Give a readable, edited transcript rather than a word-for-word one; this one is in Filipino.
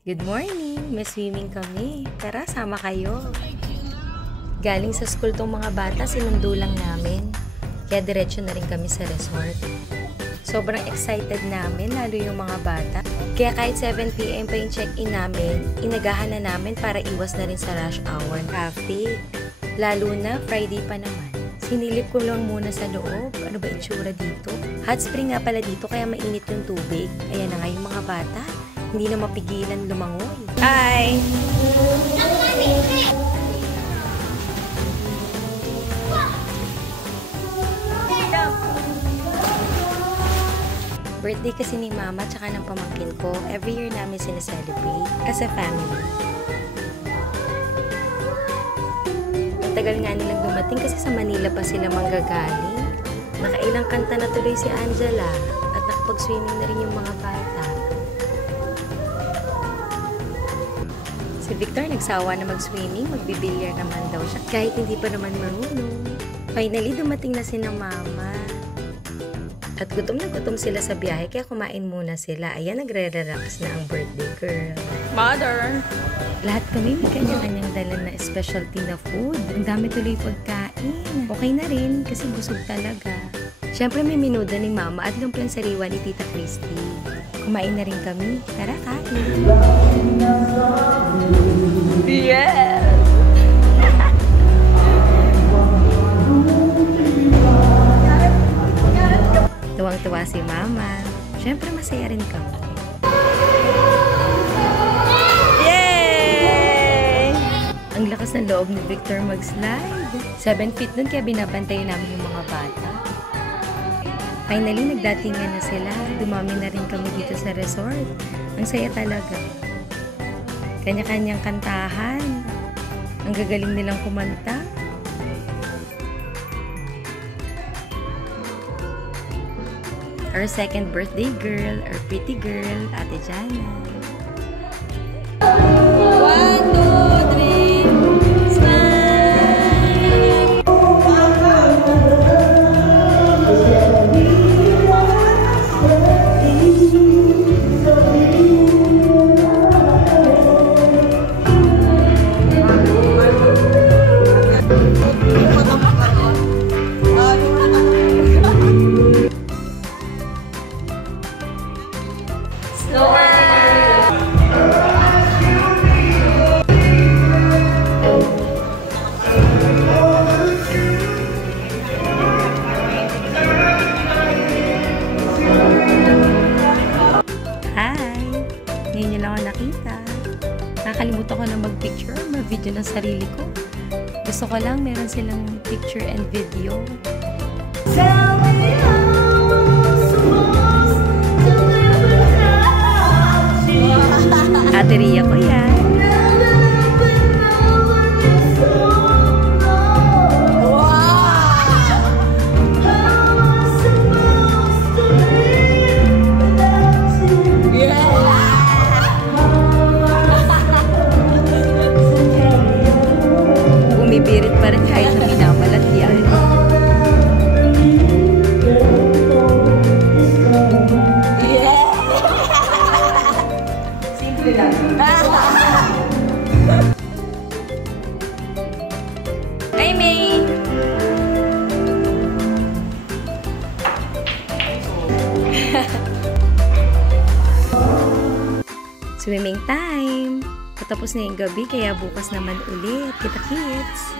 Good morning! May swimming kami. Tara, sama kayo. Galing sa school tong mga bata, sinundo lang namin. Kaya diretso na rin kami sa resort. Sobrang excited namin, lalo yung mga bata. Kaya kahit 7 PM pa yung check-in namin, inagahan na namin para iwas na rin sa rush hour traffic. Lalo na, Friday pa naman. Sinilip ko lang muna sa loob. Ano ba itsura dito? Hot spring nga pala dito, kaya mainit yung tubig. Ayan na nga yung mga bata. Hindi na mapigilan lumangoy. Hi! Birthday kasi ni Mama tsaka ng pamangkin ko. Every year namin sineselebrate as a family. Ang tagal nga nilang dumating kasi sa Manila pa sila manggagaling. Nakailang kanta na tuloy si Angela at nakapag-swimming na rin yung mga bata. Si Victor nagsawa na mag-swimming, magbibilyar naman daw siya kahit hindi pa naman marunong. Finally, dumating na si na Mama. At gutom na gutom sila sa biyahe kaya kumain muna sila. Ayan, nagre-relax na ang birthday girl. Mother! Lahat kami may kanya-kanyang dala na specialty na food. Ang dami tuloy pagkain. Okay na rin kasi busog talaga. Siyempre may minuda ni Mama at lumpiang sariwa ni Tita Christy. Kumain na rin kami. Tara, kain! Yes! Tuwang-tuwa si Mama. Siyempre masaya rin kami. Yay! Ang lakas ng loob ni Victor mag-slide. 7 feet nun kaya binabantayan namin yung mga bata. Finally, nagdatingan na sila. Dumami na rin kami dito sa resort. Ang saya talaga. Kanya-kanyang kantahan. Ang gagaling nilang kumanta. Our second birthday girl, our pretty girl, Ate Jana. 1, 2, 3, smile! Nakalimutan ko na mag-picture, mag-video ng sarili ko. Gusto ko lang meron silang picture and video. Ate Ria ko yan. Bumibirit pa rin kahit na minamalat yan. Yeah! Simple lang. Hey, May! Swimming time! Patapos na yung gabi, kaya bukas naman ulit. Kita kits!